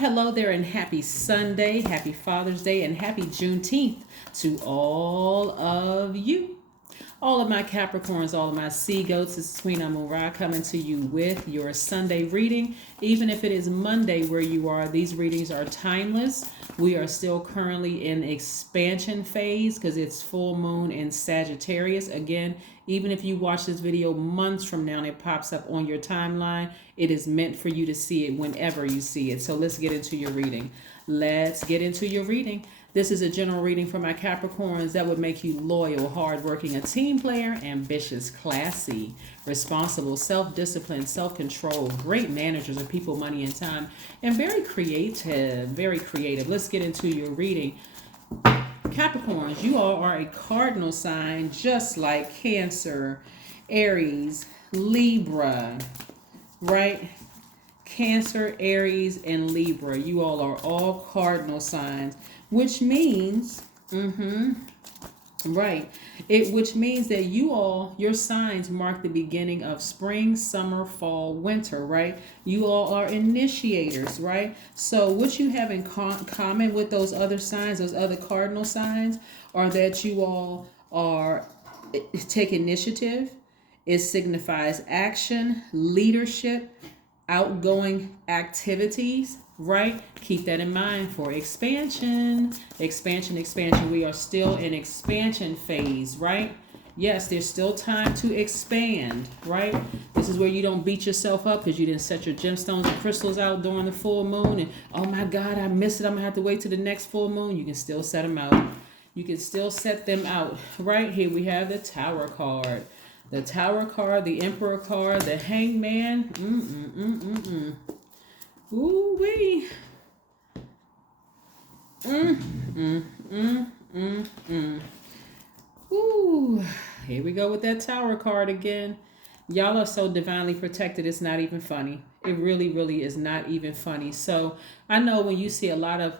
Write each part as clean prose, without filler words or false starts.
hello there, and happy Sunday, happy Father's Day, and happy Juneteenth to all of you. All of my Capricorns, all of my sea goats, this is Queen Amun Ra coming to you with your Sunday reading. Even if it is Monday where you are, these readings are timeless. We are still currently in expansion phase because it's full moon in Sagittarius. Again, even if you watch this video months from now and it pops up on your timeline, it is meant for you to see it whenever you see it. So let's get into your reading. Let's get into your reading. This is a general reading for my Capricorns that would make you loyal, hardworking, a team player, ambitious, classy, responsible, self-disciplined, self-control, great managers of people, money, and time, and very creative, very creative. Let's get into your reading. Capricorns, you all are a cardinal sign just like Cancer, Aries, Libra, right? Cancer, Aries, and Libra. You all are all cardinal signs, which means, which means that you all, your signs mark the beginning of spring, summer, fall, winter, right? You all are initiators, right? So what you have in common with those other signs, those other cardinal signs, are that you all are take initiative. It signifies action, leadership, outgoing activities, right? Keep that in mind for expansion. We are still in expansion phase, right? Yes, there's still time to expand, right? This is where you don't beat yourself up because you didn't set your gemstones and crystals out during the full moon and, oh my God, I missed it, I'm gonna have to wait till the next full moon. You can still set them out. You can still set them out. Right here we have the Tower card. The Tower card, the Emperor card, the Hangman. Ooh-wee. Ooh. Here we go with that Tower card again. Y'all are so divinely protected, it's not even funny. It really, really is not even funny. So I know when you see a lot of,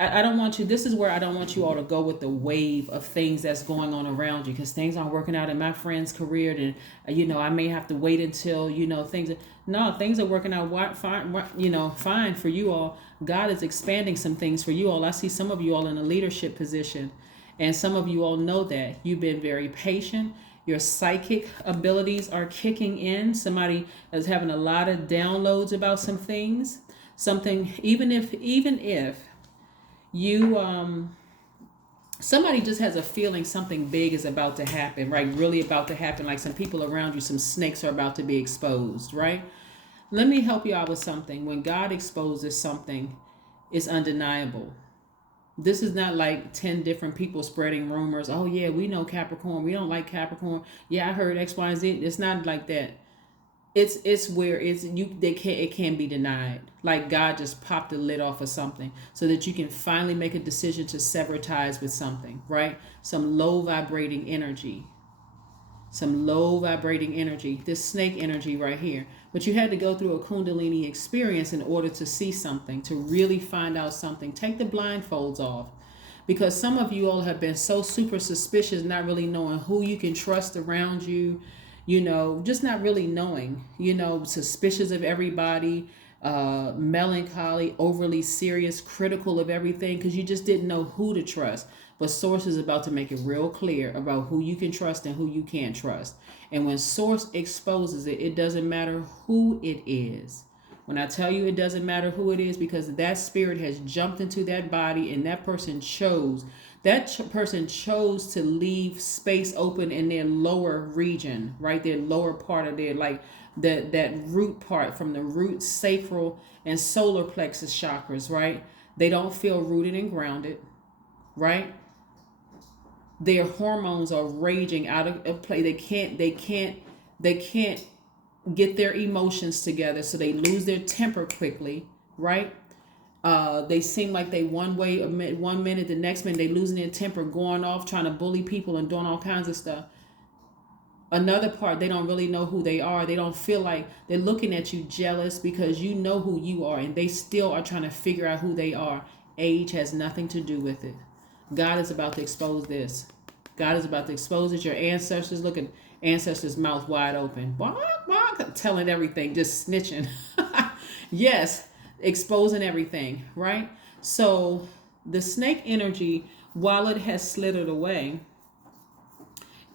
I don't want you, this is where I don't want you all to go with the wave of things that's going on around you because things aren't working out in my friend's career and, I may have to wait until, things are working out fine for you all. God is expanding some things for you all. I see some of you all in a leadership position and some of you all know that. You've been very patient. Your psychic abilities are kicking in. Somebody is having a lot of downloads about some things. Even if you somebody just has a feeling something big is about to happen, right? Really about to happen. Like some people around you, some snakes are about to be exposed, right? Let me help you out with something. When God exposes something, it's undeniable. This is not like 10 different people spreading rumors. Oh yeah, we know Capricorn, we don't like Capricorn. Yeah, I heard X, Y, and Z. It's not like that. It's where it can't be denied. Like God just popped the lid off of something so that you can finally make a decision to sever ties with something, right? Some low vibrating energy. This snake energy right here. But you had to go through a Kundalini experience in order to see something, to really find out something. Take the blindfolds off. Because some of you all have been so super suspicious, not really knowing who you can trust around you. Just not really knowing, suspicious of everybody, melancholy, overly serious, critical of everything, because you just didn't know who to trust. But Source is about to make it real clear about who you can trust and who you can't trust. And when Source exposes it, it doesn't matter who it is. When I tell you it doesn't matter who it is, because that spirit has jumped into that body and that person chose to leave space open in their lower region, right? Their lower part of their, like that root part from the root, sacral, and solar plexus chakras, right? They don't feel rooted and grounded, right? Their hormones are raging out of play. They can't get their emotions together, so they lose their temper quickly, right? They seem like they one way one minute, the next minute they losing their temper, going off, trying to bully people and doing all kinds of stuff. Another part, they don't really know who they are. They don't feel like, they're looking at you jealous because you know who you are and they still are trying to figure out who they are. Age has nothing to do with it. God is about to expose this. God is about to expose it. Your ancestors, look at ancestors' mouth wide open. Bark, bark, telling everything, just snitching. Yes, exposing everything, right? So the snake energy, while it has slithered away,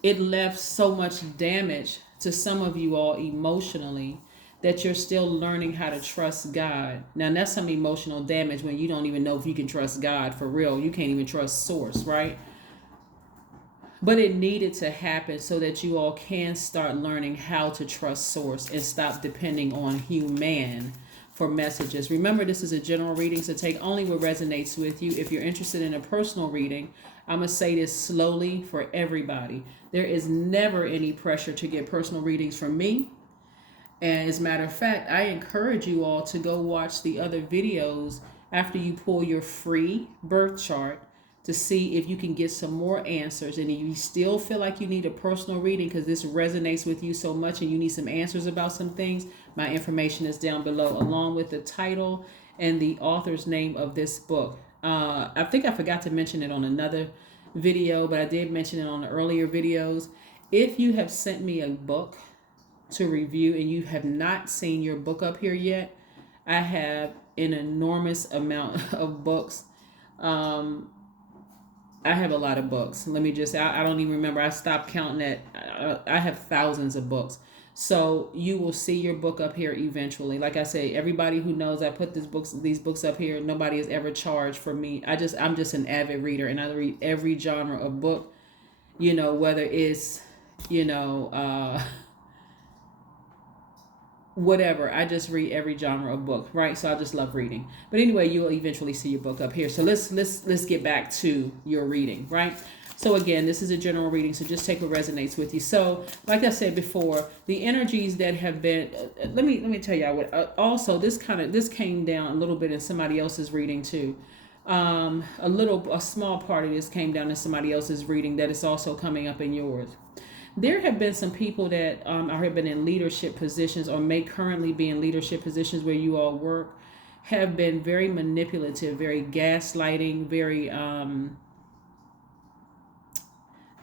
it left so much damage to some of you all emotionally that you're still learning how to trust God. Now, that's some emotional damage when you don't even know if you can trust God for real. You can't even trust source, right? But it needed to happen so that you all can start learning how to trust source and stop depending on human for messages. Remember, this is a general reading, so take only what resonates with you. If you're interested in a personal reading, I'm going to say this slowly for everybody. There is never any pressure to get personal readings from me. And as a matter of fact, I encourage you all to go watch the other videos after you pull your free birth chart to see if you can get some more answers. And if you still feel like you need a personal reading because this resonates with you so much and you need some answers about some things, my information is down below along with the title and the author's name of this book. I think I forgot to mention it on another video, but I did mention it on the earlier videos. If you have sent me a book to review and you have not seen your book up here yet, I have an enormous amount of books. I have a lot of books. Let me just, I don't even remember. I stopped counting it. I have thousands of books. So you will see your book up here eventually. Like I say, everybody who knows I put these books up here, nobody has ever charged for me. I'm just an avid reader and I read every genre of book, whether it's, whatever. I just read every genre of book, right? So I just love reading. But anyway, you'll eventually see your book up here. So let's get back to your reading, right? So again, this is a general reading, so just take what resonates with you. So like I said before, the energies that have been let me tell you what also this came down a little bit in somebody else's reading too. A small part of this came down in somebody else's reading that is also coming up in yours. There have been some people that have been in leadership positions or may currently be in leadership positions where you all work, have been very manipulative, very gaslighting, very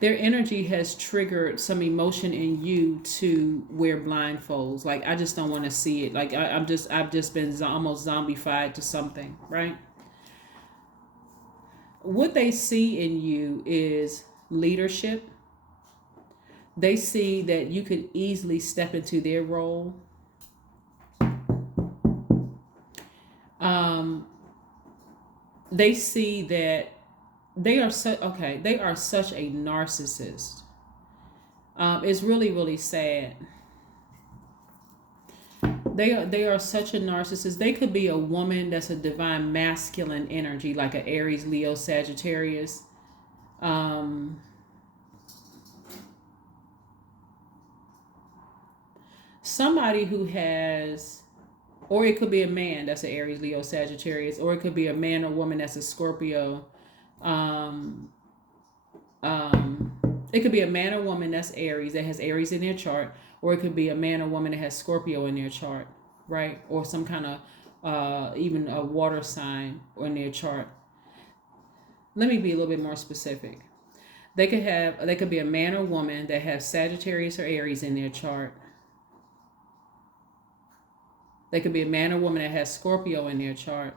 their energy has triggered some emotion in you to wear blindfolds. Like, I just don't want to see it. Like I've just been almost zombified to something, right? What they see in you is leadership. They see that you could easily step into their role. They see that they are such a narcissist. It's really, really sad. They are such a narcissist. They could be a woman that's a divine masculine energy, like an Aries, Leo, Sagittarius. Somebody who has, or it could be a man that's an Aries, Leo, Sagittarius, or it could be a man or woman that's a Scorpio. It could be a man or woman that's Aries, that has Aries in their chart, or it could be a man or woman that has Scorpio in their chart, right? Or some kind of even a water sign in their chart. Let me be a little bit more specific. They could be a man or woman that have Sagittarius or Aries in their chart. They could be a man or woman that has Scorpio in their chart.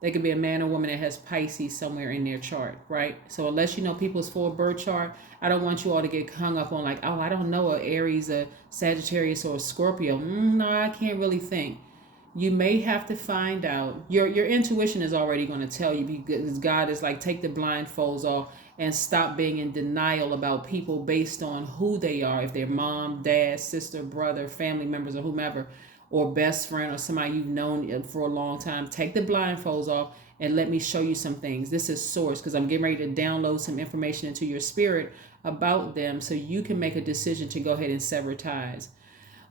They could be a man or woman that has Pisces somewhere in their chart, right? So unless you know people's full birth chart, I don't want you all to get hung up on like, oh, I don't know, a Aries, a Sagittarius, or a Scorpio. No, I can't really think. You may have to find out. Your intuition is already going to tell you, because God is like, take the blindfolds off and stop being in denial about people based on who they are. If they're mom, dad, sister, brother, family members, or whomever, or best friend, or somebody you've known for a long time. Take the blindfolds off and let me show you some things. This is source, because I'm getting ready to download some information into your spirit about them so you can make a decision to go ahead and sever ties.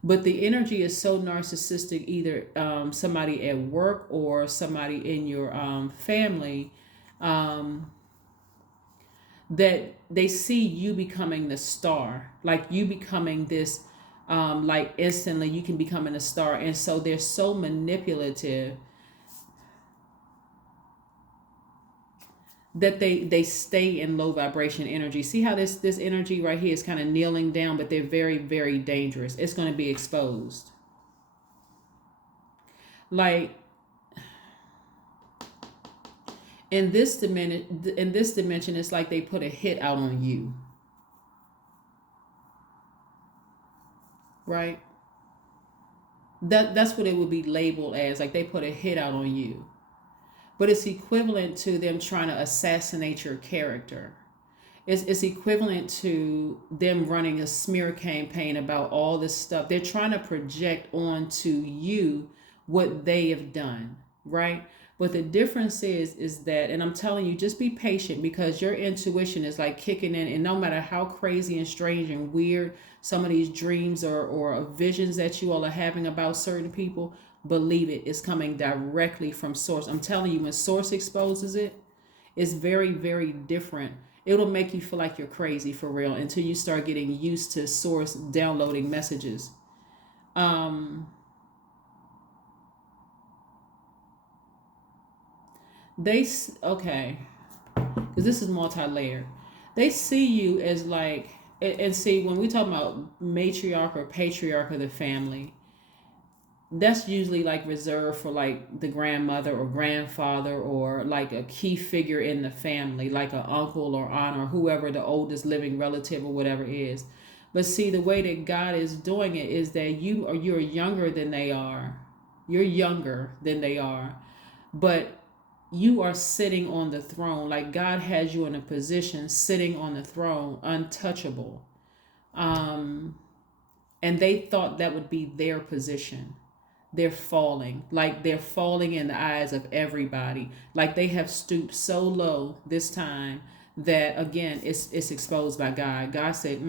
But the energy is so narcissistic, either somebody at work or somebody in your family, that they see you becoming the star, like you becoming this, like instantly you can become a star. And so they're so manipulative that they stay in low vibration energy. See how this energy right here is kind of kneeling down, but they're very, very dangerous. It's going to be exposed. Like, In this dimension, it's like they put a hit out on you, right? That's what it would be labeled as, like they put a hit out on you. But it's equivalent to them trying to assassinate your character. It's equivalent to them running a smear campaign about all this stuff. They're trying to project onto you what they have done, right? But the difference is that, and I'm telling you, just be patient, because your intuition is like kicking in, and no matter how crazy and strange and weird some of these dreams or visions that you all are having about certain people, believe it, it's coming directly from source. I'm telling you, when source exposes it, it's very, very different. It'll make you feel like you're crazy for real until you start getting used to source downloading messages. Um, okay, because this is multi-layered. They see you as like, and see, when we talk about matriarch or patriarch of the family, that's usually like reserved for like the grandmother or grandfather, or like a key figure in the family, like an uncle or aunt or whoever the oldest living relative or whatever is. But see, the way that God is doing it is that you're younger than they are. You're younger than they are. But you are sitting on the throne. Like God has you in a position sitting on the throne, untouchable. Um, and they thought that would be their position. They're falling, like they're falling in the eyes of everybody, like they have stooped so low this time that again it's exposed by God said,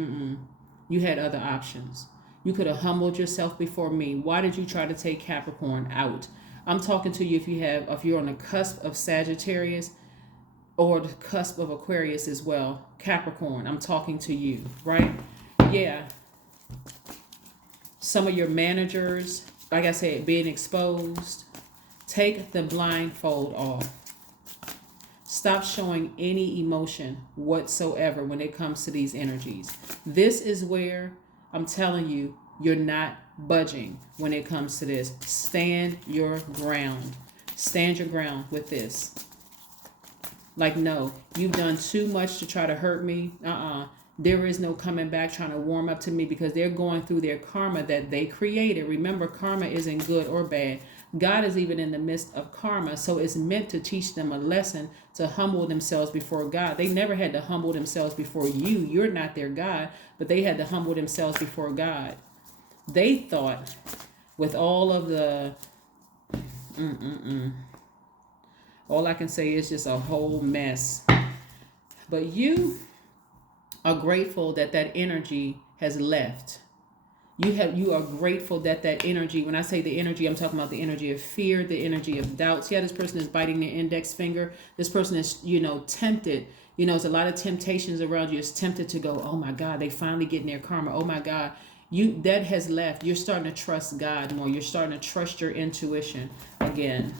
you had other options. You could have humbled yourself before me. Why did you try to take Capricorn out? I'm talking to you if you're on the cusp of Sagittarius or the cusp of Aquarius as well. Capricorn, I'm talking to you, right? Yeah, some of your managers, like I said, being exposed. Take the blindfold off. Stop showing any emotion whatsoever when it comes to these energies. This is where I'm telling you, you're not budging when it comes to this. Stand your ground. Stand your ground with this. Like, no, you've done too much to try to hurt me. There is no coming back trying to warm up to me, because they're going through their karma that they created. Remember, karma isn't good or bad. God is even in the midst of karma. So it's meant to teach them a lesson, to humble themselves before God. They never had to humble themselves before you. You're not their God, but they had to humble themselves before God. They thought with all of the, all I can say is just a whole mess. But you are grateful that that energy has left. You are grateful that that energy, when I say the energy, I'm talking about the energy of fear, the energy of doubts. Yeah, this person is biting their index finger. This person is, tempted. There's a lot of temptations around you. It's tempted to go, oh my God, they finally getting their karma. Oh my God. That has left. You're starting to trust God more. You're starting to trust your intuition again.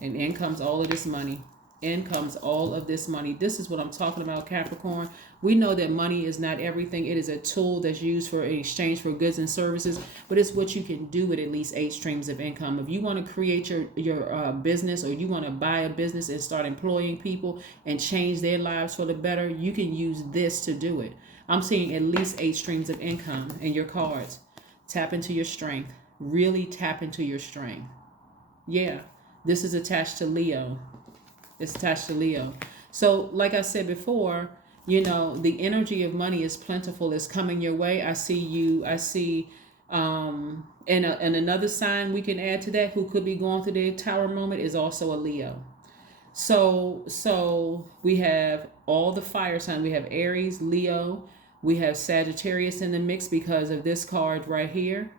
And in comes all of this money. In comes all of this money. This is what I'm talking about, Capricorn. We know that money is not everything. It is a tool that's used for in exchange for goods and services, but it's what you can do with at least 8 streams of income. If you want to create your business, or you want to buy a business and start employing people and change their lives for the better, you can use this to do it. I'm seeing at least 8 streams of income in your cards. Tap into your strength. Really tap into your strength. Yeah, this is attached to Leo. It's attached to Leo. So like I said before, the energy of money is plentiful. It's coming your way. I see and another sign we can add to that, who could be going through their tower moment, is also a Leo. So we have all the fire signs. We have Aries, Leo, we have Sagittarius in the mix because of this card right here.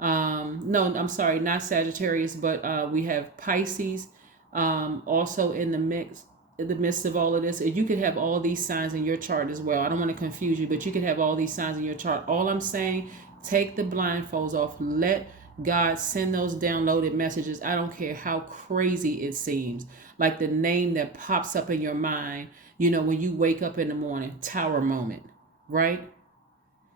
No, I'm sorry, not Sagittarius, but we have Pisces also in the mix, in the midst of all of this. You could have all these signs in your chart as well. I don't want to confuse you, but you could have all these signs in your chart. All I'm saying, take the blindfolds off. Let God send those downloaded messages. I don't care how crazy it seems. Like the name that pops up in your mind, when you wake up in the morning, tower moment, right?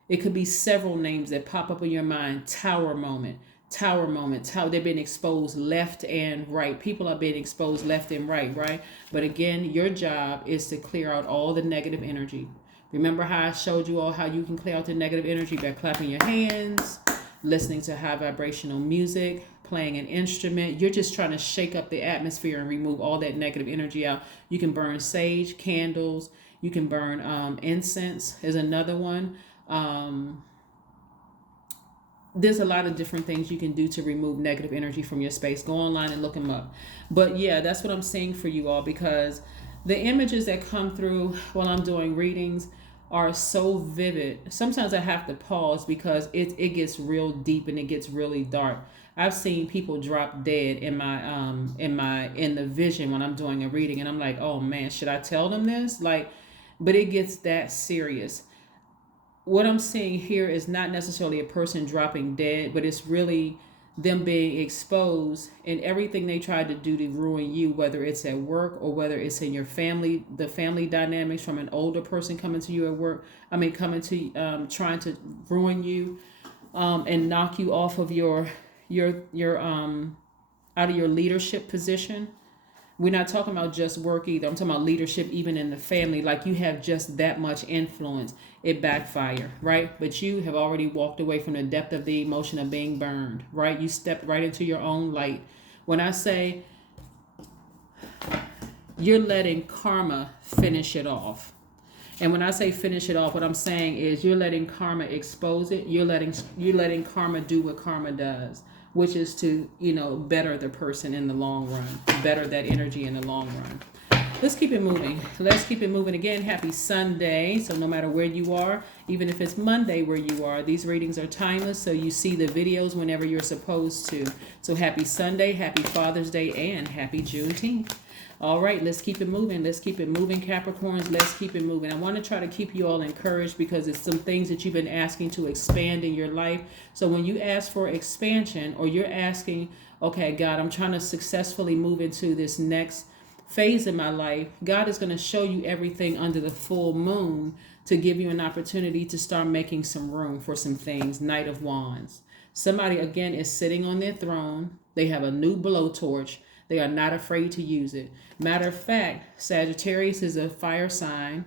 It could be several names that pop up in your mind, tower moment. Tower moment. They've been exposed left and right. People are being exposed left and right, right? But again, your job is to clear out all the negative energy. Remember how I showed you all how you can clear out the negative energy by clapping your hands, listening to high vibrational music, playing an instrument. You're just trying to shake up the atmosphere and remove all that negative energy out. You can burn sage, candles. You can burn incense is another one. There's a lot of different things you can do to remove negative energy from your space. Go online and look them up. But yeah, that's what I'm saying for you all, because the images that come through while I'm doing readings are so vivid. Sometimes I have to pause because it gets real deep and it gets really dark. I've seen people drop dead in the vision when I'm doing a reading, and I'm like, oh man, should I tell them this? Like, but it gets that serious. What I'm seeing here is not necessarily a person dropping dead, but it's really them being exposed and everything they tried to do to ruin you, whether it's at work or whether it's in your family, the family dynamics from an older person coming to you at work. Coming to trying to ruin you and knock you off of your out of your leadership position. We're not talking about just work either. I'm talking about leadership even in the family. Like you have just that much influence. It backfire, right? But you have already walked away from the depth of the emotion of being burned, right? You stepped right into your own light. When I say you're letting karma finish it off. And when I say finish it off, what I'm saying is you're letting karma expose it. You're letting karma do what karma does, which is to, better the person in the long run, better that energy in the long run. Let's keep it moving. Let's keep it moving. Again, happy Sunday. So no matter where you are, even if it's Monday where you are, these readings are timeless. So you see the videos whenever you're supposed to. So happy Sunday, happy Father's Day, and happy Juneteenth. All right, let's keep it moving. Let's keep it moving, Capricorns. Let's keep it moving. I want to try to keep you all encouraged because it's some things that you've been asking to expand in your life. So when you ask for expansion, or you're asking, okay, God, I'm trying to successfully move into this next phase in my life, God is going to show you everything under the full moon to give you an opportunity to start making some room for some things. Knight of Wands. Somebody, again, is sitting on their throne. They have a new blowtorch. They are not afraid to use it. Matter of fact, Sagittarius is a fire sign.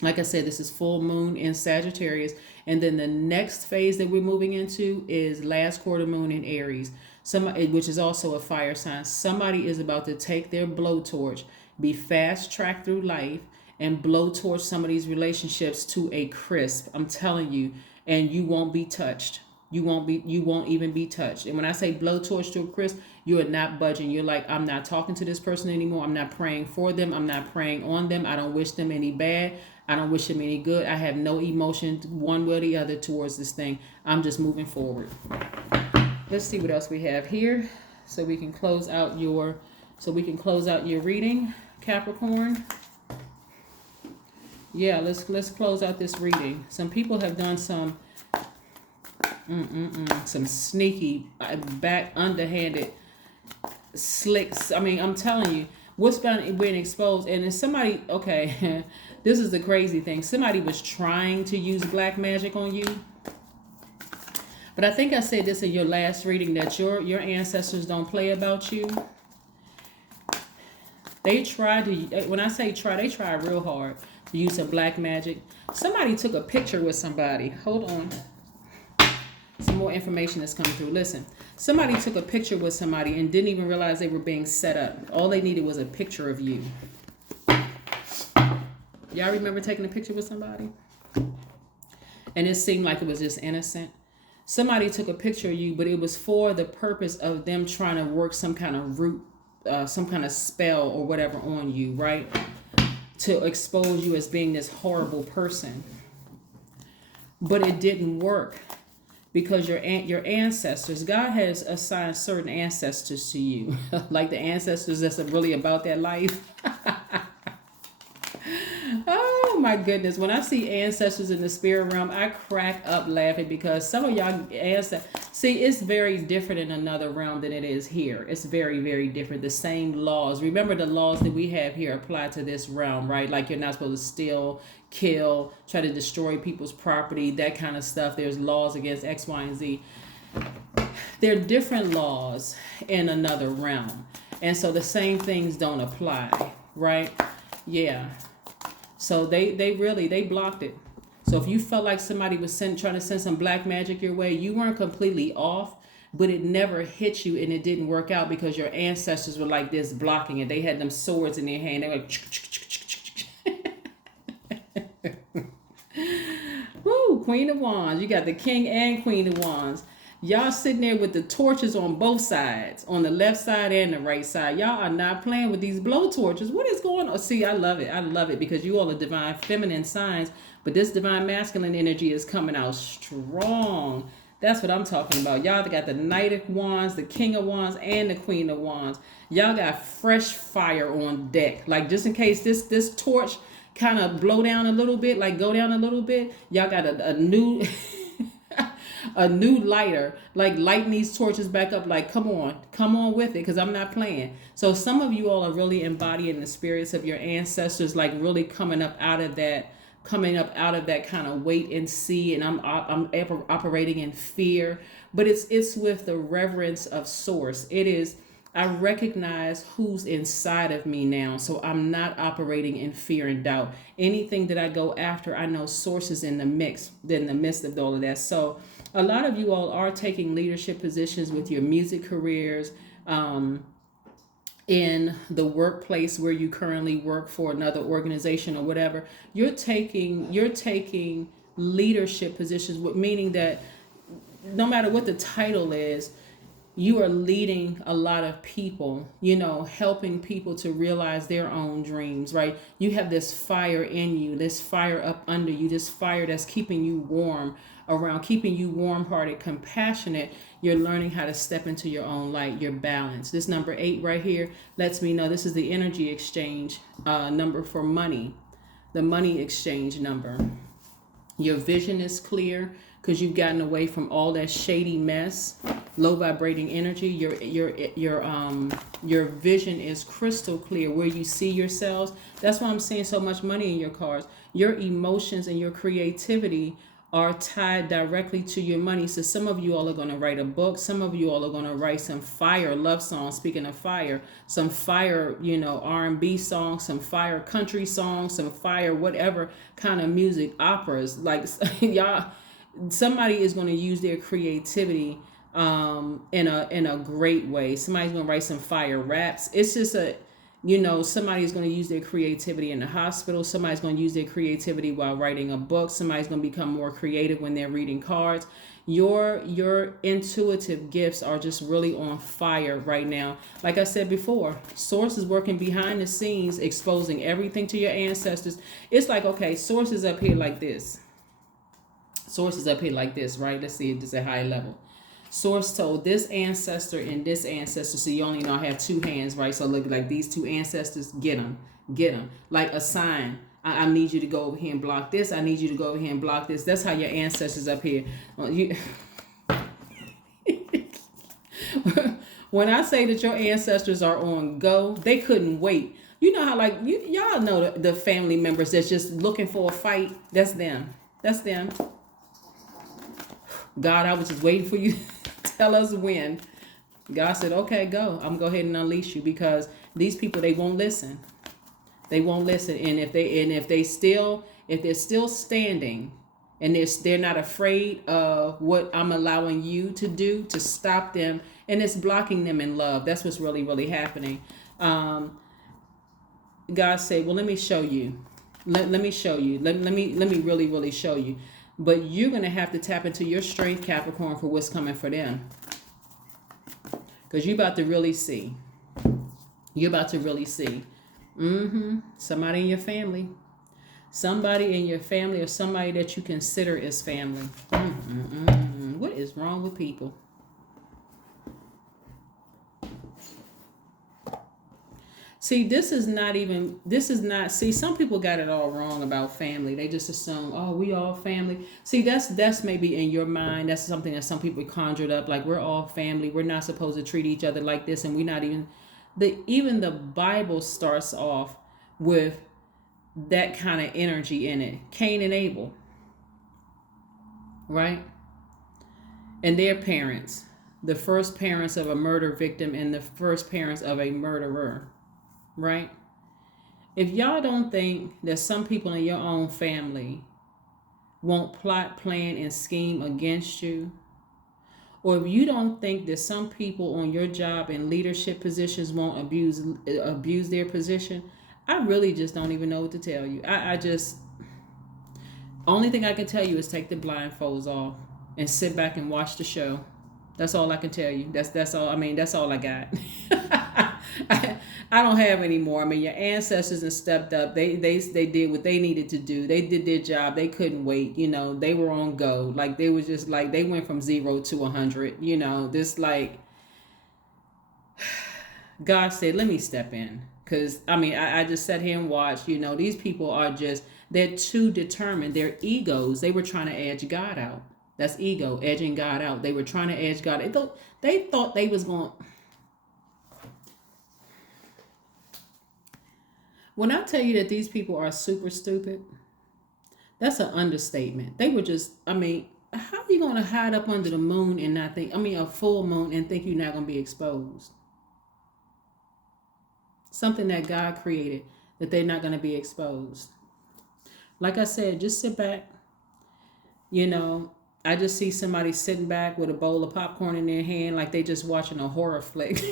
Like I said, this is full moon in Sagittarius. And then the next phase that we're moving into is last quarter moon in Aries, which is also a fire sign. Somebody is about to take their blowtorch, be fast tracked through life, and blowtorch some of these relationships to a crisp. I'm telling you, and you won't be touched. You won't even be touched. And when I say blowtorch to a crisp, you are not budging. You're like, I'm not talking to this person anymore. I'm not praying for them. I'm not praying on them. I don't wish them any bad. I don't wish them any good. I have no emotion one way or the other towards this thing. I'm just moving forward. Let's see what else we have here, so we can close out your reading, Capricorn. Yeah, let's close out this reading. Some people have done some sneaky, underhanded slicks. I'm telling you, what's being exposed. And it's somebody, okay, this is the crazy thing. Somebody was trying to use black magic on you. But I think I said this in your last reading, that your ancestors don't play about you. They try to, when I say try, they try real hard to use some black magic. Somebody took a picture with somebody. Hold on. Some more information that's coming through. Listen, somebody took a picture with somebody and didn't even realize they were being set up. All they needed was a picture of you. Y'all remember taking a picture with somebody? And it seemed like it was just innocent. Somebody took a picture of you, but it was for the purpose of them trying to work some kind of root, some kind of spell or whatever on you, right? To expose you as being this horrible person. But it didn't work. Because your ancestors, God has assigned certain ancestors to you, like the ancestors that's really about that life. Oh my goodness! When I see ancestors in the spirit realm, I crack up laughing, because some of y'all ancestors. See, it's very different in another realm than it is here. It's very, very different. The same laws. Remember, the laws that we have here apply to this realm, right? Like you're not supposed to steal, kill, try to destroy people's property, that kind of stuff. There's laws against X, Y, and Z. there are different laws in another realm. And so the same things don't apply, right? Yeah. So they blocked it. So if you felt like somebody was trying to send some black magic your way, you weren't completely off, but it never hit you and it didn't work out because your ancestors were like this blocking it. They had them swords in their hand. They were like, woo, Queen of Wands. You got the King and Queen of Wands. Y'all sitting there with the torches on both sides, on the left side and the right side. Y'all are not playing with these blow torches. What is going on? See, I love it. I love it because you all are divine feminine signs, but this divine masculine energy is coming out strong. That's what I'm talking about. Y'all got the Knight of Wands, the King of Wands, and the Queen of Wands. Y'all got fresh fire on deck. Like just in case this torch kind of blow down a little bit, like go down a little bit, y'all got a new a new lighter, like lighting these torches back up, like come on with it, because I'm not playing. So some of you all are really embodying the spirits of your ancestors, like really coming up out of that kind of wait and see, and I'm operating in fear, but it's with the reverence of source. It is, I recognize who's inside of me now, so I'm not operating in fear and doubt. Anything that I go after, I know source is in the midst of all of that. So a lot of you all are taking leadership positions with your music careers, in the workplace where you currently work for another organization or whatever. You're taking leadership positions, meaning that no matter what the title is, you are leading a lot of people, helping people to realize their own dreams, right? You have this fire in you, this fire up under you, this fire that's keeping you warm around, keeping you warm-hearted, compassionate. You're learning how to step into your own light, your balance. This number 8 right here lets me know this is the energy exchange number for money, the money exchange number. Your vision is clear because you've gotten away from all that shady mess, low vibrating energy. Your vision is crystal clear where you see yourselves. That's why I'm seeing so much money in your cards. Your emotions and your creativity are tied directly to your money. So some of you all are going to write a book. Some of you all are going to write some fire love songs. Speaking of fire, some fire, R&B songs, some fire country songs, some fire whatever kind of music, operas. Like y'all, somebody is going to use their creativity in a great way. Somebody's going to write some fire raps. It's just somebody's going to use their creativity in the hospital. Somebody's going to use their creativity while writing a book. Somebody's going to become more creative when they're reading cards. Your intuitive gifts are just really on fire right now. Like I said before, Source is working behind the scenes, exposing everything to your ancestors. It's like, okay, Source is up here like this. Source is up here like this, right? Let's see if this is a high level. Source told this ancestor and this ancestor, so you only know I have two hands, right? So look, like these two ancestors, get them. Like a sign. I need you to go over here and block this. I need you to go over here and block this. That's how your ancestors up here. When I say that your ancestors are on go, they couldn't wait. You know how y'all know the family members that's just looking for a fight. That's them. God, I was just waiting for you to tell us when. God said, okay, go. I'm going to go ahead and unleash you, because these people, they won't listen. They won't listen. And if they're still standing and they're not afraid of what I'm allowing you to do to stop them, and it's blocking them in love. That's what's really, really happening. God said, well, let me show you. Let me show you. Let me really, really show you. But you're going to have to tap into your strength, Capricorn, for what's coming for them. Because you're about to really see. You're about to really see. Somebody in your family. Somebody in your family, or somebody that you consider as family. What is wrong with people? See, see, some people got it all wrong about family. They just assume, oh, we all family. See, that's maybe in your mind. That's something that some people conjured up. Like, we're all family. We're not supposed to treat each other like this. And we're not even the Bible starts off with that kind of energy in it. Cain and Abel. Right? And their parents. the first parents of a murder victim and the first parents of a murderer, right? If y'all don't think that some people in your own family won't plot, plan, and scheme against you, or if you don't think that some people on your job in leadership positions won't abuse their position, I really just don't even know what to tell you. I just, only thing I can tell you is take the blindfolds off and sit back and watch the show. That's all I can tell you. That's all. I mean, that's all I got. I don't have any more. I mean, your ancestors have stepped up. They did what they needed to do. They did their job. They couldn't wait. You know, they were on go. Like they was just like they went from 0 to 100. You know, this like God said, let me step in. Because I mean, I just sat here and watched. You know, these people are just, they're too determined. They're egos. They were trying to edge God out. That's ego, edging God out. They were trying to edge God. They thought they was going. When I tell you that these people are super stupid, that's an understatement. They were just, I mean, how are you going to hide up under the moon and not think, I mean, a full moon and think you're not going to be exposed? Something that God created, that they're not going to be exposed. Like I said, just sit back. You know, I just see somebody sitting back with a bowl of popcorn in their hand like they just watching a horror flick.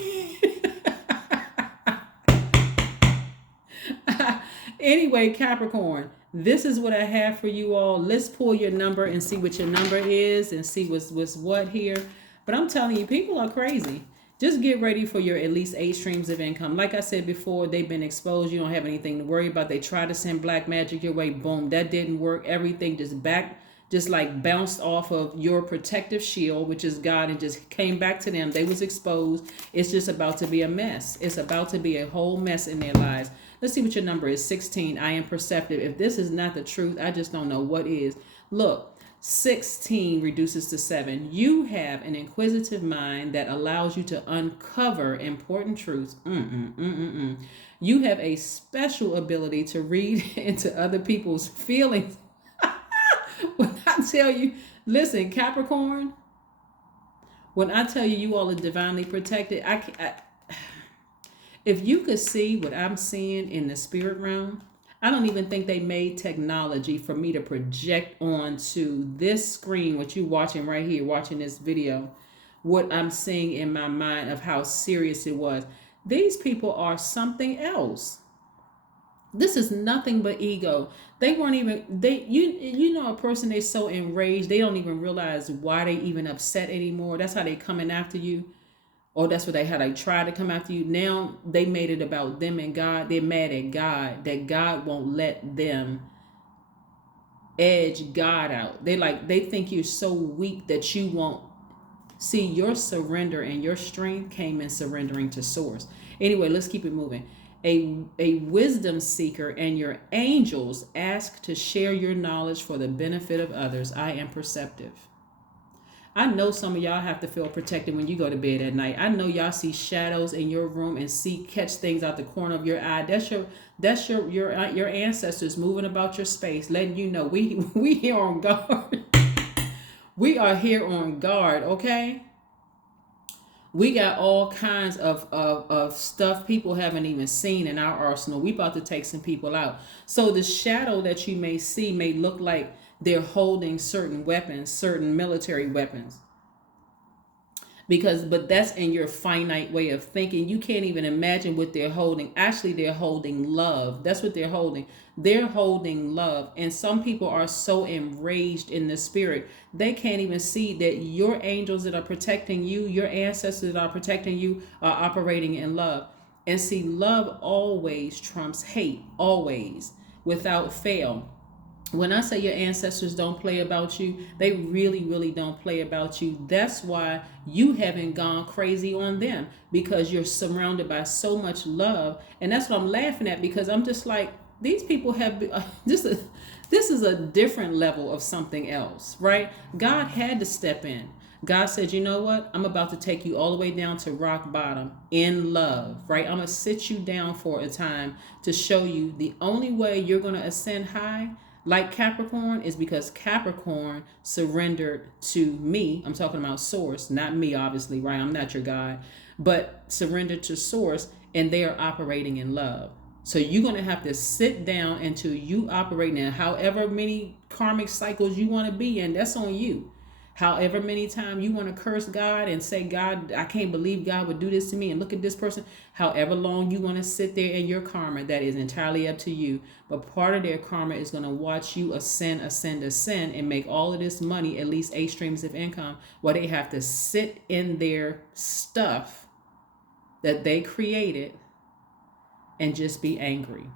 Anyway, Capricorn, this is what I have for you all. Let's pull your number and see what your number is and see what's what here. But I'm telling you, people are crazy. Just get ready for your at least 8 streams of income. Like I said before, they've been exposed. You don't have anything to worry about. They tried to send black magic your way. Boom. That didn't work. Everything just like bounced off of your protective shield, which is God, and just came back to them. They was exposed. It's just about to be a mess. It's about to be a whole mess in their lives. Let's see what your number is. 16. I am perceptive. If this is not the truth, I just don't know what is. Look, 16 reduces to 7. You have an inquisitive mind that allows you to uncover important truths. You have a special ability to read into other people's feelings. When I tell you, listen, Capricorn, when I tell you you all are divinely protected, if you could see what I'm seeing in the spirit realm, I don't even think they made technology for me to project onto this screen, what you're watching right here, watching this video, what I'm seeing in my mind of how serious it was. These people are something else. This is nothing but ego. They weren't even, you know, a person, they're so enraged, they don't even realize why they even upset anymore. That's how they coming after you. Or that's what how they try to come after you. Now they made it about them and God. They're mad at God, that God won't let them edge God out. They think you're so weak that you won't. See, your surrender and your strength came in surrendering to source. Anyway, let's keep it moving. A wisdom seeker and your angels ask to share your knowledge for the benefit of others. I am perceptive. I know some of y'all have to feel protected when you go to bed at night. I know y'all see shadows in your room and catch things out the corner of your eye. That's your ancestors moving about your space, letting you know we here on guard. We are here on guard, okay? We got all kinds of stuff people haven't even seen in our arsenal. We about to take some people out. So the shadow that you may see may look like they're holding certain weapons, certain military weapons. But that's in your finite way of thinking. You can't even imagine what they're holding. Actually, they're holding love. That's what they're holding. They're holding love. And some people are so enraged in the spirit, they can't even see that your angels that are protecting you, your ancestors that are protecting you, are operating in love. And see, love always trumps hate, always, without fail. When I say your ancestors don't play about you, they really, really don't play about you. That's why you haven't gone crazy on them, because you're surrounded by so much love. And that's what I'm laughing at, because I'm just like, these people have this is a different level of something else, right? God had to step in. God said, you know what? I'm about to take you all the way down to rock bottom in love, right? I'm going to sit you down for a time to show you the only way you're going to ascend high. like Capricorn is because Capricorn surrendered to me. I'm talking about source, not me, obviously, right? I'm not your God, but surrendered to source, and they are operating in love. So you're going to have to sit down until you operate in however many karmic cycles you want to be in. That's on you. However many times you want to curse God and say, God, I can't believe God would do this to me, and look at this person. However long you want to sit there in your karma, that is entirely up to you. But part of their karma is going to watch you ascend, and make all of this money, at least 8 streams of income, while they have to sit in their stuff that they created and just be angry,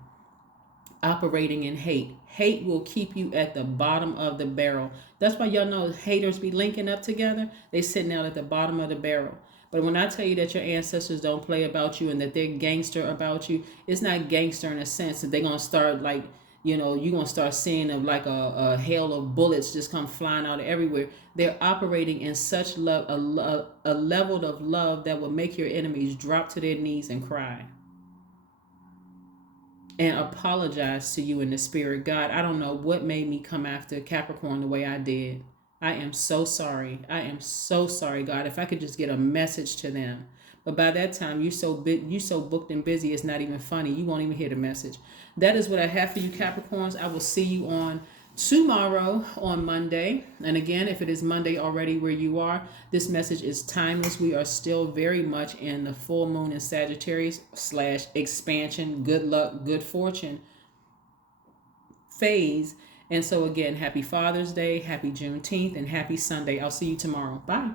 operating in hate. Hate will keep you at the bottom of the barrel. That's why y'all know haters be linking up together. They sitting out at the bottom of the barrel. But when I tell you that your ancestors don't play about you and that they're gangster about you, it's not gangster in a sense that they're going to start like, you're going to start seeing of like a hail of bullets just come flying out everywhere. They're operating in such love, a level of love that will make your enemies drop to their knees and cry and apologize to you in the spirit. God, I don't know what made me come after Capricorn the way I did. I am so sorry. I am so sorry, God. If I could just get a message to them. But by that time, you so booked and busy, it's not even funny. You won't even hear the message. That is what I have for you, Capricorns. I will see you on tomorrow on Monday. And again, if it is Monday already where you are, this message is timeless. We are still very much in the full moon in Sagittarius / expansion, good luck, good fortune phase. And so again, happy Father's Day, happy Juneteenth, and happy Sunday. I'll see you tomorrow. Bye.